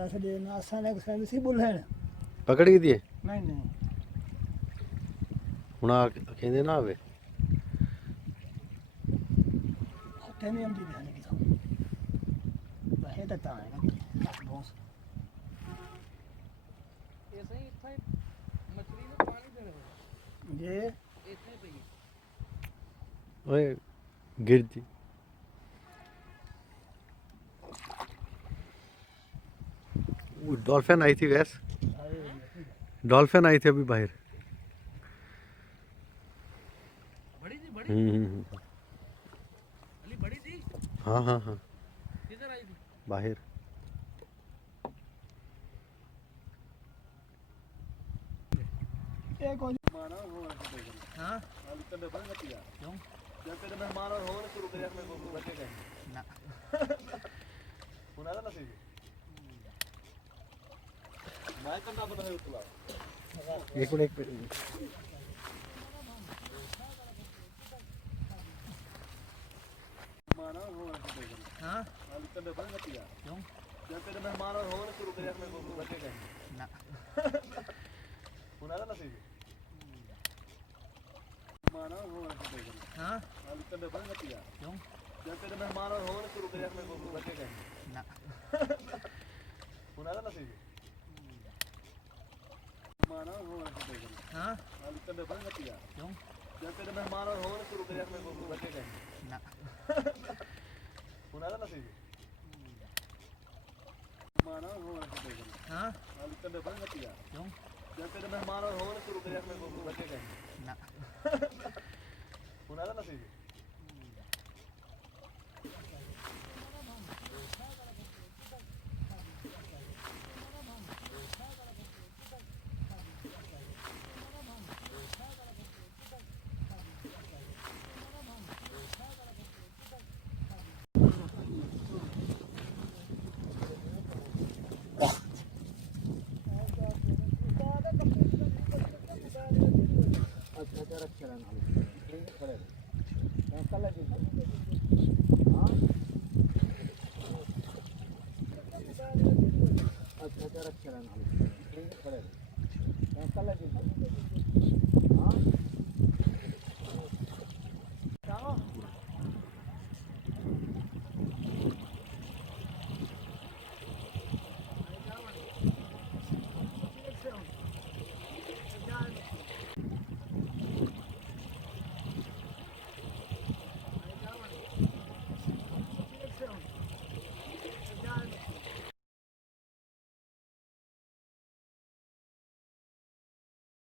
पैसे देना आसान है किसान सी बुल है ਪਕੜ ਗਈ ਦੀ नहीं नहीं ਹੁਣ ਆ ਕਹਿੰਦੇ ਨਾ ਆਵੇ हत्थे नहीं आती रहने की तो वह देता है ना बहुत ऐसे ही इतना मछली में पानी दे रहे ये इतने पे ही ਓਏ ਗਿਰ ਜੀ वो डॉल्फिन आई थी वैस डॉल्फिन आई थी अभी बाहर बड़ी थी बड़ी हाँ अली बड़ी थी हाँ हाँ हाँ किधर आई थी बाहर एक और हाँ क्यों जब तेरे मेहमान और होने शुरू कर अपने को बचे गए ना सुना था ना सीधी मैं करना पता है उसको एक मिनट माना हो हाँ हाल तब बन गया क्यों जब तेरे मेहमान और होने शुरू कर अपने को बचे गए ना सुना था ना सीधी माना हो हाँ हाल तब बन गया क्यों जब तेरे मेहमान और होने शुरू कर अपने को बचे गए ना सुना था ना सीधी माना हो हाँ हाल तब बन गया क्यों जब तेरे मेहमान और होने शुरू कर अपने को बचे गए ना सुना था ना सीधी माना हो हाँ हाल तब बन गया क्यों जब तेरे मेहमान और होने शुरू कर अपने को बचे गए ना सुना था ना सीधी अच्छा